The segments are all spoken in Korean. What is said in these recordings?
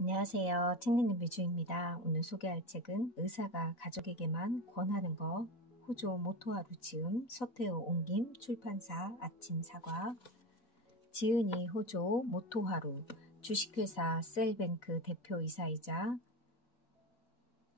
안녕하세요. 책리는 미주입니다. 오늘 소개할 책은 의사가 가족에게만 권하는 것, 호조 모토하루 지음, 서태호 옮김, 출판사 아침사과. 지은이 호조 모토하루, 주식회사 셀뱅크 대표이사이자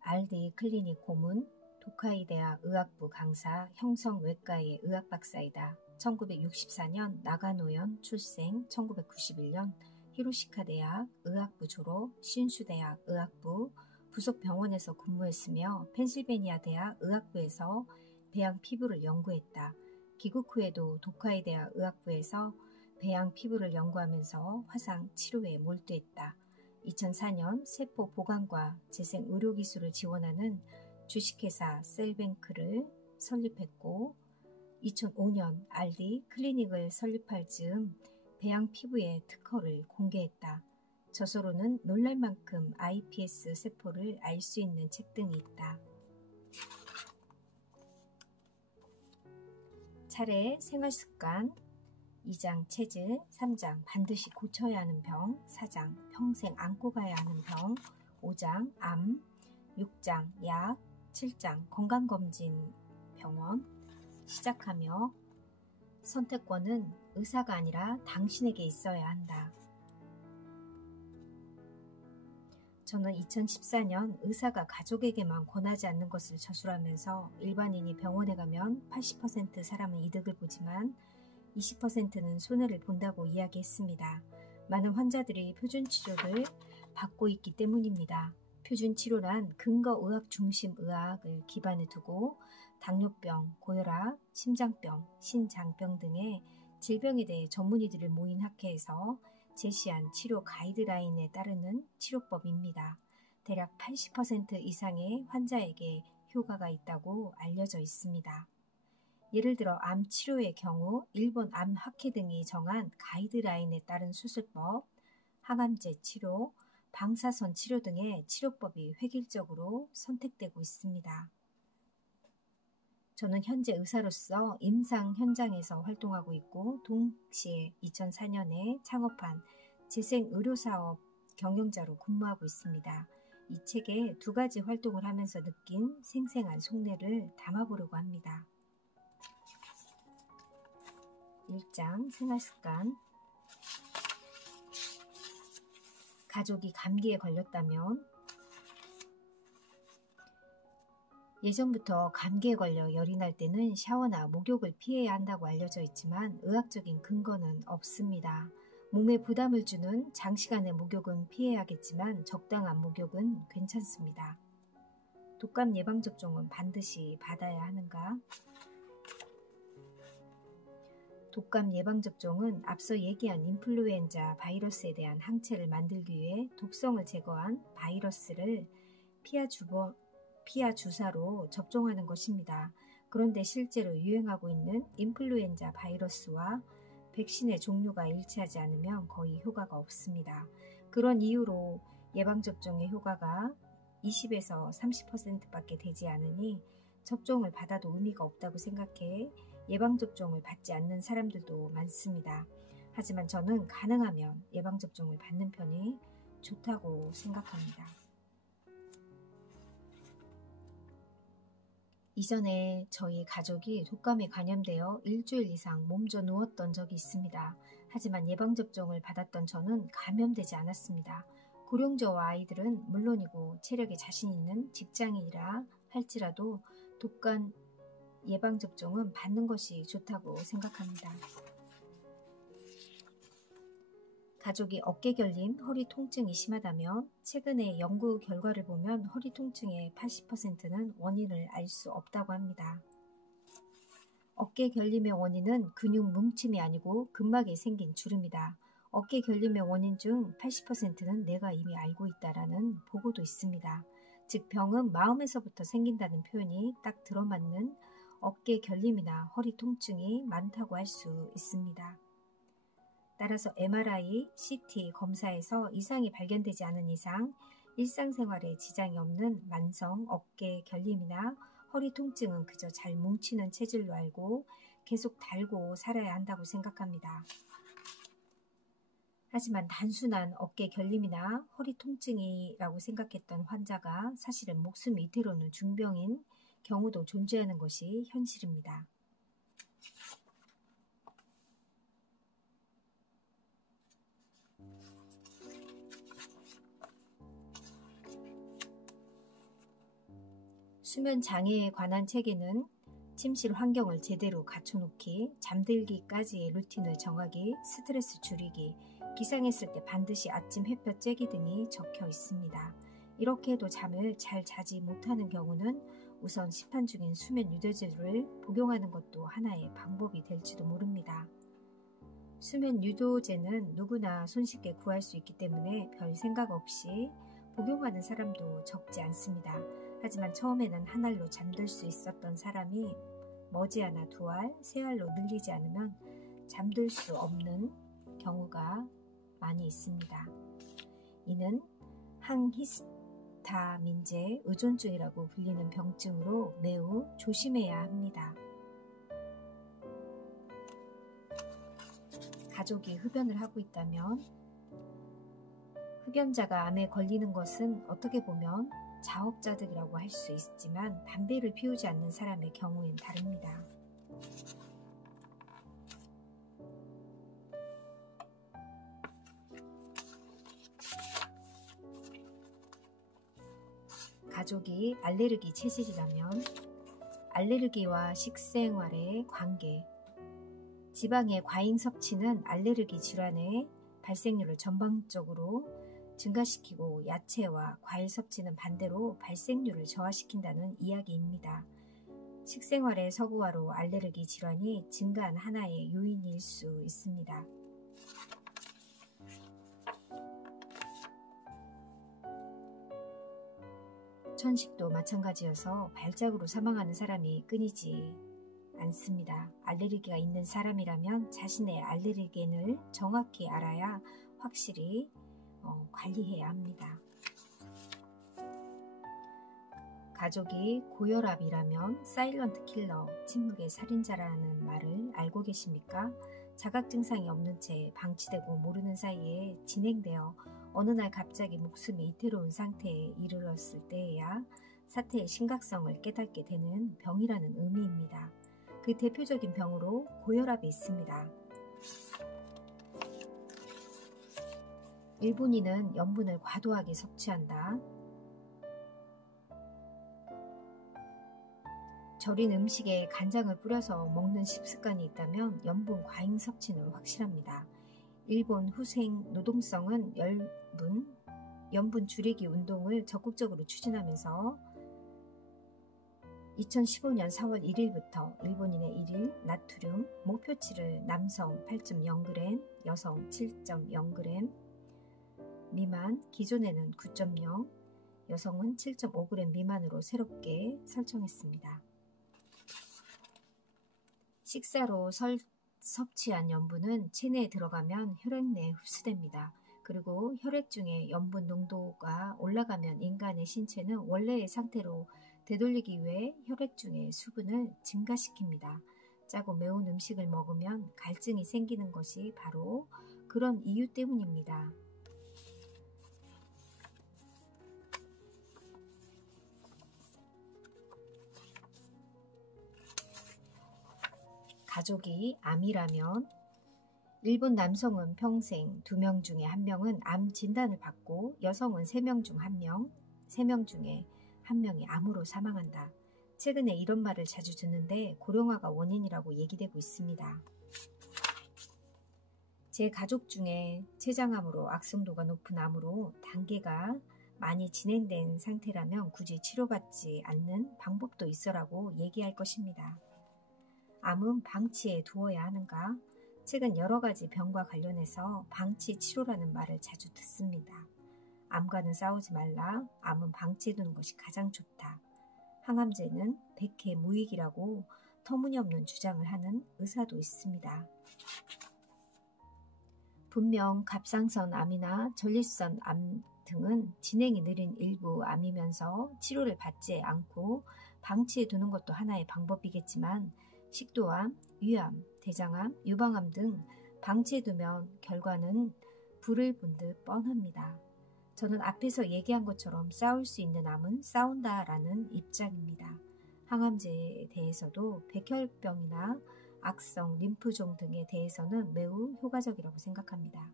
RD 클리닉 고문, 도카이대학 의학부 강사, 형성외과의 의학박사이다. 1964년 나가노현 출생, 1991년 히로시카 대학 의학부 졸업, 신슈대학 의학부 부속 병원에서 근무했으며 펜실베니아 대학 의학부에서 배양 피부를 연구했다. 귀국 후에도 도카이 대학 의학부에서 배양 피부를 연구하면서 화상 치료에 몰두했다. 2004년 세포 보강과 재생 의료기술을 지원하는 주식회사 셀뱅크를 설립했고 2005년 RD 클리닉을 설립할 즈음 배양 피부의 특허를 공개했다. 저서로는 놀랄만큼 iPS 세포를 알 수 있는 책 등이 있다. 차례 생활습관 2장 체질, 3장 반드시 고쳐야 하는 병, 4장 평생 안고 가야 하는 병, 5장 암, 6장 약, 7장 건강검진 병원. 시작하며 선택권은 의사가 아니라 당신에게 있어야 한다. 저는 2014년 의사가 가족에게만 권하지 않는 것을 저술하면서 일반인이 병원에 가면 80% 사람은 이득을 보지만 20%는 손해를 본다고 이야기했습니다. 많은 환자들이 표준치료를 받고 있기 때문입니다. 표준치료란 근거의학 중심 의학을 기반에 두고 당뇨병, 고혈압, 심장병, 신장병 등의 질병에 대해 전문의들을 모인 학회에서 제시한 치료 가이드라인에 따르는 치료법입니다. 대략 80% 이상의 환자에게 효과가 있다고 알려져 있습니다. 예를 들어 암 치료의 경우 일본 암학회 등이 정한 가이드라인에 따른 수술법, 항암제 치료, 방사선 치료 등의 치료법이 획일적으로 선택되고 있습니다. 저는 현재 의사로서 임상 현장에서 활동하고 있고 동시에 2004년에 창업한 재생의료사업 경영자로 근무하고 있습니다. 이 책에 두 가지 활동을 하면서 느낀 생생한 속내를 담아보려고 합니다. 1장 생활습관. 가족이 감기에 걸렸다면 예전부터 감기에 걸려 열이 날 때는 샤워나 목욕을 피해야 한다고 알려져 있지만 의학적인 근거는 없습니다. 몸에 부담을 주는 장시간의 목욕은 피해야겠지만 적당한 목욕은 괜찮습니다. 독감 예방접종은 반드시 받아야 하는가? 독감 예방접종은 앞서 얘기한 인플루엔자 바이러스에 대한 항체를 만들기 위해 독성을 제거한 바이러스를 피하 주사로 접종하는 것입니다. 그런데 실제로 유행하고 있는 인플루엔자 바이러스와 백신의 종류가 일치하지 않으면 거의 효과가 없습니다. 그런 이유로 예방접종의 효과가 20에서 30%밖에 되지 않으니 접종을 받아도 의미가 없다고 생각해 예방접종을 받지 않는 사람들도 많습니다. 하지만 저는 가능하면 예방접종을 받는 편이 좋다고 생각합니다. 이전에 저희 가족이 독감에 감염되어 일주일 이상 몸져 누웠던 적이 있습니다. 하지만 예방접종을 받았던 저는 감염되지 않았습니다. 고령자와 아이들은 물론이고 체력에 자신 있는 직장인이라 할지라도 독감 예방접종은 받는 것이 좋다고 생각합니다. 가족이 어깨 결림, 허리 통증이 심하다면 최근의 연구 결과를 보면 허리 통증의 80%는 원인을 알 수 없다고 합니다. 어깨 결림의 원인은 근육 뭉침이 아니고 근막에 생긴 주름이다. 어깨 결림의 원인 중 80%는 내가 이미 알고 있다라는 보고도 있습니다. 즉 병은 마음에서부터 생긴다는 표현이 딱 들어맞는 어깨 결림이나 허리 통증이 많다고 할 수 있습니다. 따라서 MRI, CT 검사에서 이상이 발견되지 않은 이상 일상생활에 지장이 없는 만성 어깨 결림이나 허리 통증은 그저 잘 뭉치는 체질로 알고 계속 달고 살아야 한다고 생각합니다. 하지만 단순한 어깨 결림이나 허리 통증이라고 생각했던 환자가 사실은 목숨 이태로는 중병인 경우도 존재하는 것이 현실입니다. 수면 장애에 관한 책에는 침실 환경을 제대로 갖춰놓기, 잠들기까지의 루틴을 정하기, 스트레스 줄이기, 기상했을 때 반드시 아침 햇볕 쬐기 등이 적혀 있습니다. 이렇게 해도 잠을 잘 자지 못하는 경우는 우선 시판 중인 수면 유도제를 복용하는 것도 하나의 방법이 될지도 모릅니다. 수면 유도제는 누구나 손쉽게 구할 수 있기 때문에 별 생각 없이 복용하는 사람도 적지 않습니다. 하지만 처음에는 한 알로 잠들 수 있었던 사람이 머지않아 두 알, 세 알로 늘리지 않으면 잠들 수 없는 경우가 많이 있습니다. 이는 항히스타민제 의존증이라고 불리는 병증으로 매우 조심해야 합니다. 가족이 흡연을 하고 있다면 흡연자가 암에 걸리는 것은 어떻게 보면 자업자득이라고 할 수 있지만 담배를 피우지 않는 사람의 경우엔 다릅니다. 가족이 알레르기 체질이라면 알레르기와 식생활의 관계, 지방의 과잉 섭취는 알레르기 질환의 발생률을 전반적으로 증가시키고 야채와 과일 섭취는 반대로 발생률을 저하시킨다는 이야기입니다. 식생활의 서구화로 알레르기 질환이 증가한 하나의 요인일 수 있습니다. 천식도 마찬가지여서 발작으로 사망하는 사람이 끊이지 않습니다. 알레르기가 있는 사람이라면 자신의 알레르겐을 정확히 알아야 확실히 관리해야 합니다. 가족이 고혈압이라면 사일런트 킬러, 침묵의 살인자라는 말을 알고 계십니까? 자각 증상이 없는 채 방치되고 모르는 사이에 진행되어 어느 날 갑자기 목숨이 이태로운 상태에 이르렀을 때에야 사태의 심각성을 깨닫게 되는 병이라는 의미입니다. 그 대표적인 병으로 고혈압이 있습니다. 일본인은 염분을 과도하게 섭취한다. 절인 음식에 간장을 뿌려서 먹는 식습관이 있다면 염분 과잉 섭취는 확실합니다. 일본 후생 노동성은 염분 줄이기 운동을 적극적으로 추진하면서 2015년 4월 1일부터 일본인의 1일 나트륨 목표치를 남성 8.0g, 여성 7.0g 미만, 기존에는 9.0, 여성은 7.5g 미만으로 새롭게 설정했습니다. 식사로 섭취한 염분은 체내에 들어가면 혈액 내에 흡수됩니다. 그리고 혈액 중에 염분 농도가 올라가면 인간의 신체는 원래의 상태로 되돌리기 위해 혈액 중의 수분을 증가시킵니다. 짜고 매운 음식을 먹으면 갈증이 생기는 것이 바로 그런 이유 때문입니다. 가족이 암이라면 일본 남성은 평생 2명 중에 1명은 암 진단을 받고 여성은 3명 중 1명, 3명 중에 1명이 암으로 사망한다. 최근에 이런 말을 자주 듣는데 고령화가 원인이라고 얘기되고 있습니다. 제 가족 중에 췌장암으로 악성도가 높은 암으로 단계가 많이 진행된 상태라면 굳이 치료받지 않는 방법도 있어라고 얘기할 것입니다. 암은 방치해 두어야 하는가? 최근 여러 가지 병과 관련해서 방치 치료라는 말을 자주 듣습니다. 암과는 싸우지 말라. 암은 방치해 두는 것이 가장 좋다. 항암제는 백해 무익이라고 터무니없는 주장을 하는 의사도 있습니다. 분명 갑상선 암이나 전립선 암 등은 진행이 느린 일부 암이면서 치료를 받지 않고 방치해 두는 것도 하나의 방법이겠지만 식도암, 위암, 대장암, 유방암 등 방치해두면 결과는 불을 본 듯 뻔합니다. 저는 앞에서 얘기한 것처럼 싸울 수 있는 암은 싸운다라는 입장입니다. 항암제에 대해서도 백혈병이나 악성 림프종 등에 대해서는 매우 효과적이라고 생각합니다.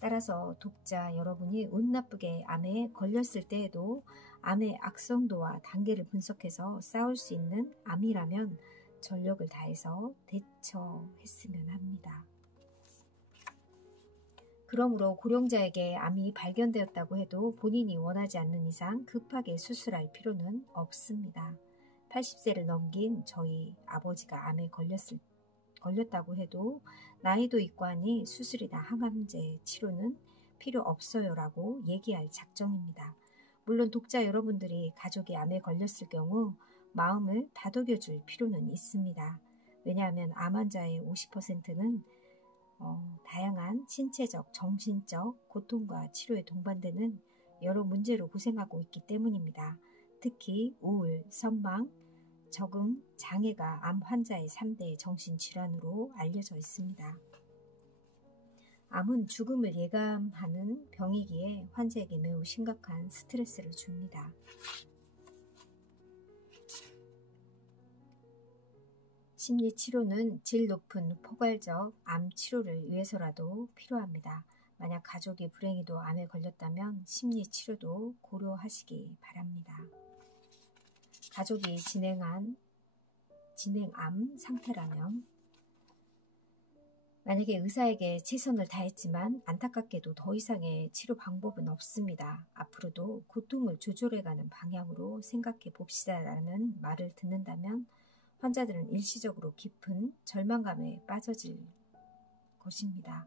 따라서 독자 여러분이 운 나쁘게 암에 걸렸을 때에도 암의 악성도와 단계를 분석해서 싸울 수 있는 암이라면 전력을 다해서 대처했으면 합니다. 그러므로 고령자에게 암이 발견되었다고 해도 본인이 원하지 않는 이상 급하게 수술할 필요는 없습니다. 80세를 넘긴 저희 아버지가 암에 걸렸다고 해도 나이도 있고 하니 수술이나 항암제 치료는 필요 없어요 라고 얘기할 작정입니다. 물론 독자 여러분들이 가족이 암에 걸렸을 경우 마음을 다독여줄 필요는 있습니다. 왜냐하면 암 환자의 50%는 다양한 신체적, 정신적 고통과 치료에 동반되는 여러 문제로 고생하고 있기 때문입니다. 특히 우울, 선망, 적응, 장애가 암 환자의 3대 정신질환으로 알려져 있습니다. 암은 죽음을 예감하는 병이기에 환자에게 매우 심각한 스트레스를 줍니다. 심리치료는 질 높은 포괄적 암 치료를 위해서라도 필요합니다. 만약 가족이 불행히도 암에 걸렸다면 심리치료도 고려하시기 바랍니다. 가족이 진행암 상태라면 만약에 의사에게 최선을 다했지만 안타깝게도 더 이상의 치료 방법은 없습니다. 앞으로도 고통을 조절해가는 방향으로 생각해 봅시다라는 말을 듣는다면 환자들은 일시적으로 깊은 절망감에 빠져질 것입니다.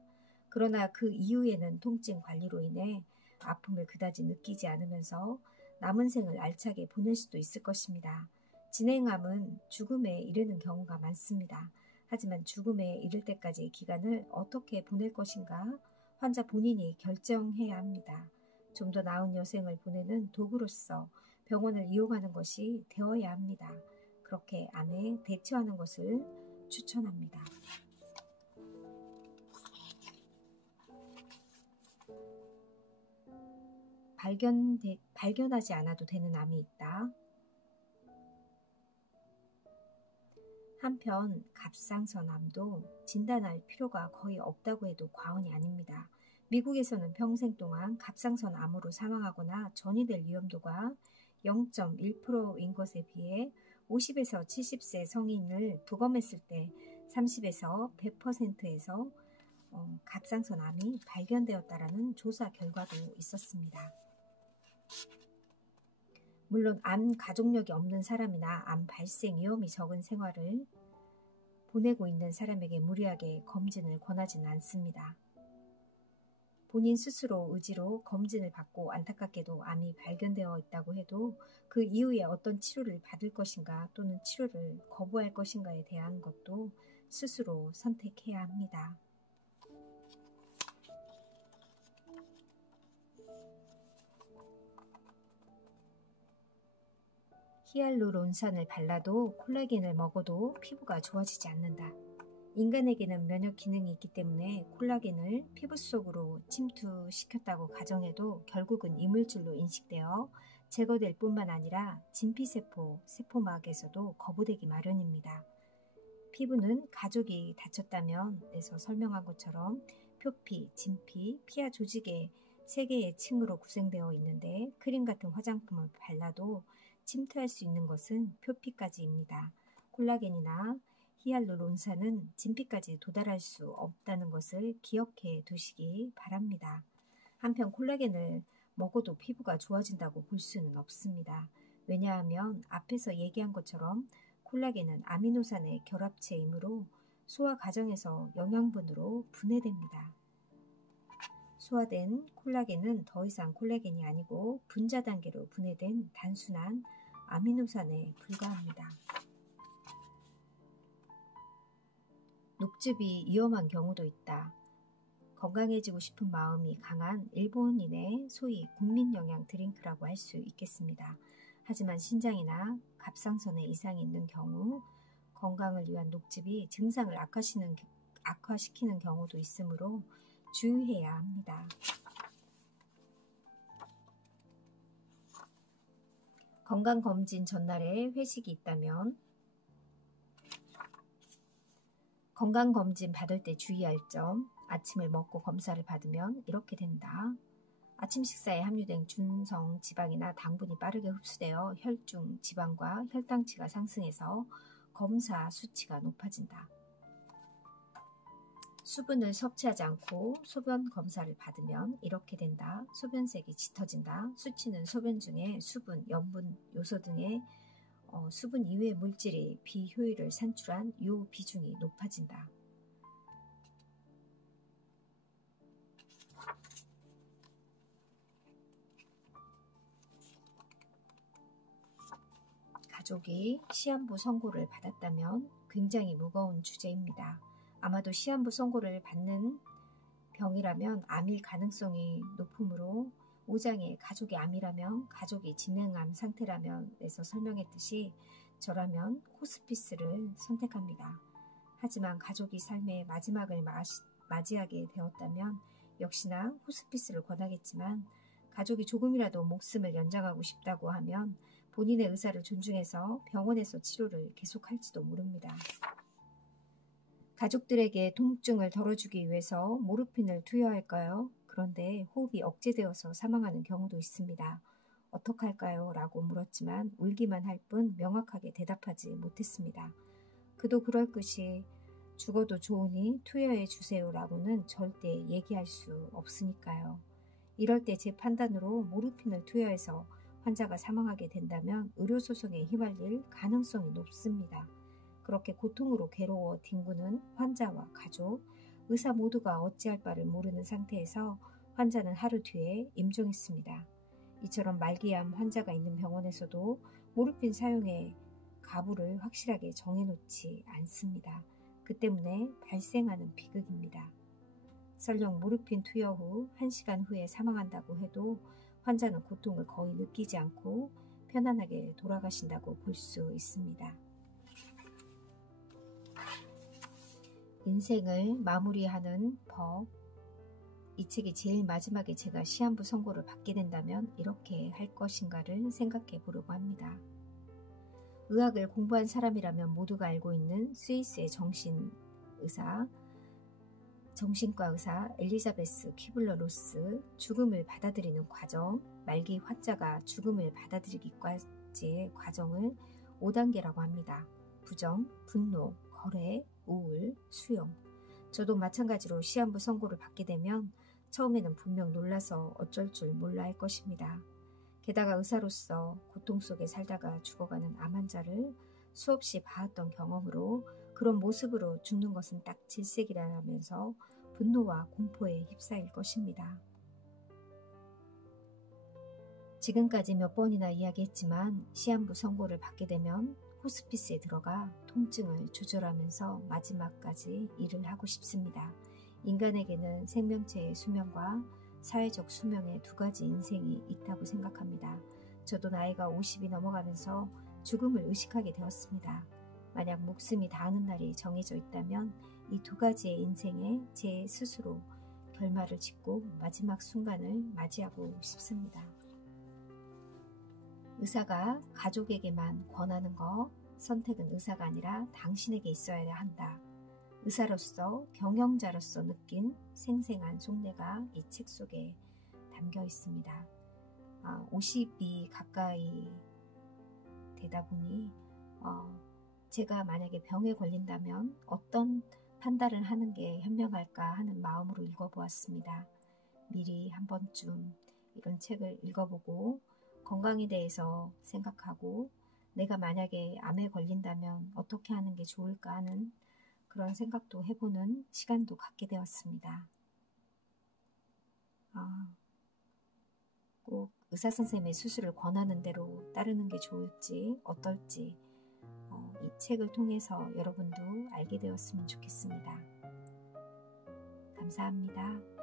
그러나 그 이후에는 통증 관리로 인해 아픔을 그다지 느끼지 않으면서 남은 생을 알차게 보낼 수도 있을 것입니다. 진행암은 죽음에 이르는 경우가 많습니다. 하지만 죽음에 이를 때까지의 기간을 어떻게 보낼 것인가 환자 본인이 결정해야 합니다. 좀 더 나은 여생을 보내는 도구로서 병원을 이용하는 것이 되어야 합니다. 그렇게 암에 대처하는 것을 추천합니다. 발견하지 않아도 되는 암이 있다. 한편 갑상선암도 진단할 필요가 거의 없다고 해도 과언이 아닙니다. 미국에서는 평생 동안 갑상선암으로 사망하거나 전이될 위험도가 0.1%인 것에 비해 50에서 70세 성인을 부검했을 때 30에서 100%에서 갑상선암이 발견되었다라는 조사 결과도 있었습니다. 물론 암 가족력이 없는 사람이나 암 발생 위험이 적은 생활을 보내고 있는 사람에게 무리하게 검진을 권하지는 않습니다. 본인 스스로 의지로 검진을 받고 안타깝게도 암이 발견되어 있다고 해도 그 이후에 어떤 치료를 받을 것인가 또는 치료를 거부할 것인가에 대한 것도 스스로 선택해야 합니다. 히알루론산을 발라도 콜라겐을 먹어도 피부가 좋아지지 않는다. 인간에게는 면역 기능이 있기 때문에 콜라겐을 피부 속으로 침투시켰다고 가정해도 결국은 이물질로 인식되어 제거될 뿐만 아니라 진피세포, 세포막에서도 거부되기 마련입니다. 피부는 가족이 다쳤다면에서 설명한 것처럼 표피, 진피, 피하 조직의 3개의 층으로 구성되어 있는데 크림 같은 화장품을 발라도 침투할 수 있는 것은 표피까지입니다. 콜라겐이나 히알루론산은 진피까지 도달할 수 없다는 것을 기억해 두시기 바랍니다. 한편 콜라겐을 먹어도 피부가 좋아진다고 볼 수는 없습니다. 왜냐하면 앞에서 얘기한 것처럼 콜라겐은 아미노산의 결합체이므로 소화 과정에서 영양분으로 분해됩니다. 소화된 콜라겐은 더 이상 콜라겐이 아니고 분자 단계로 분해된 단순한 아미노산에 불과합니다. 녹즙이 위험한 경우도 있다. 건강해지고 싶은 마음이 강한 일본인의 소위 국민영양 드링크라고 할 수 있겠습니다. 하지만 신장이나 갑상선에 이상이 있는 경우 건강을 위한 녹즙이 증상을 악화시키는 경우도 있으므로 주의해야 합니다. 건강검진 전날에 회식이 있다면 건강검진 받을 때 주의할 점, 아침을 먹고 검사를 받으면 이렇게 된다. 아침 식사에 함유된 중성 지방이나 당분이 빠르게 흡수되어 혈중 지방과 혈당치가 상승해서 검사 수치가 높아진다. 수분을 섭취하지 않고 소변 검사를 받으면 이렇게 된다. 소변색이 짙어진다. 수치는 소변 중에 수분, 염분, 요소 등의 수분 이외의 물질이 비효율을 산출한 요 비중이 높아진다. 가족이 시한부 선고를 받았다면 굉장히 무거운 주제입니다. 아마도 시한부 선고를 받는 병이라면 암일 가능성이 높으므로 5장에 가족이 암이라면 가족이 진행암 상태라면에서 설명했듯이 저라면 호스피스를 선택합니다. 하지만 가족이 삶의 마지막을 맞이하게 되었다면 역시나 호스피스를 권하겠지만 가족이 조금이라도 목숨을 연장하고 싶다고 하면 본인의 의사를 존중해서 병원에서 치료를 계속할지도 모릅니다. 가족들에게 통증을 덜어주기 위해서 모르핀을 투여할까요? 그런데 호흡이 억제되어서 사망하는 경우도 있습니다. 어떡할까요? 라고 물었지만 울기만 할 뿐 명확하게 대답하지 못했습니다. 그도 그럴 것이 죽어도 좋으니 투여해 주세요 라고는 절대 얘기할 수 없으니까요. 이럴 때 제 판단으로 모르핀을 투여해서 환자가 사망하게 된다면 의료소송에 휘말릴 가능성이 높습니다. 그렇게 고통으로 괴로워 뒹구는 환자와 가족, 의사 모두가 어찌할 바를 모르는 상태에서 환자는 하루 뒤에 임종했습니다. 이처럼 말기암 환자가 있는 병원에서도 모르핀 사용의 가부를 확실하게 정해놓지 않습니다. 그 때문에 발생하는 비극입니다. 설령 모르핀 투여 후 1시간 후에 사망한다고 해도 환자는 고통을 거의 느끼지 않고 편안하게 돌아가신다고 볼 수 있습니다. 인생을 마무리하는 법. 이 책이 제일 마지막에 제가 시한부 선고를 받게 된다면 이렇게 할 것인가를 생각해 보려고 합니다. 의학을 공부한 사람이라면 모두가 알고 있는 스위스의 정신과 의사 엘리자베스 퀴블러 로스, 죽음을 받아들이는 과정, 말기 환자가 죽음을 받아들이기까지의 과정을 5단계라고 합니다. 부정, 분노, 거래, 우울, 수용. 저도 마찬가지로 시한부 선고를 받게 되면 처음에는 분명 놀라서 어쩔 줄 몰라 할 것입니다. 게다가 의사로서 고통 속에 살다가 죽어가는 암 환자를 수없이 봐왔던 경험으로 그런 모습으로 죽는 것은 딱 질색이라면서 분노와 공포에 휩싸일 것입니다. 지금까지 몇 번이나 이야기했지만 시한부 선고를 받게 되면 호스피스에 들어가 통증을 조절하면서 마지막까지 일을 하고 싶습니다. 인간에게는 생명체의 수명과 사회적 수명의 두 가지 인생이 있다고 생각합니다. 저도 나이가 50이 넘어가면서 죽음을 의식하게 되었습니다. 만약 목숨이 다하는 날이 정해져 있다면 이 두 가지의 인생에 제 스스로 결말을 짓고 마지막 순간을 맞이하고 싶습니다. 의사가 가족에게만 권하는 것, 선택은 의사가 아니라 당신에게 있어야 한다. 의사로서 경영자로서 느낀 생생한 속내가 이 책 속에 담겨 있습니다. 50이 가까이 되다 보니 제가 만약에 병에 걸린다면 어떤 판단을 하는 게 현명할까 하는 마음으로 읽어보았습니다. 미리 한 번쯤 이런 책을 읽어보고 건강에 대해서 생각하고 내가 만약에 암에 걸린다면 어떻게 하는 게 좋을까 하는 그런 생각도 해보는 시간도 갖게 되었습니다. 꼭 의사선생님의 수술을 권하는 대로 따르는 게 좋을지 어떨지 이 책을 통해서 여러분도 알게 되었으면 좋겠습니다. 감사합니다.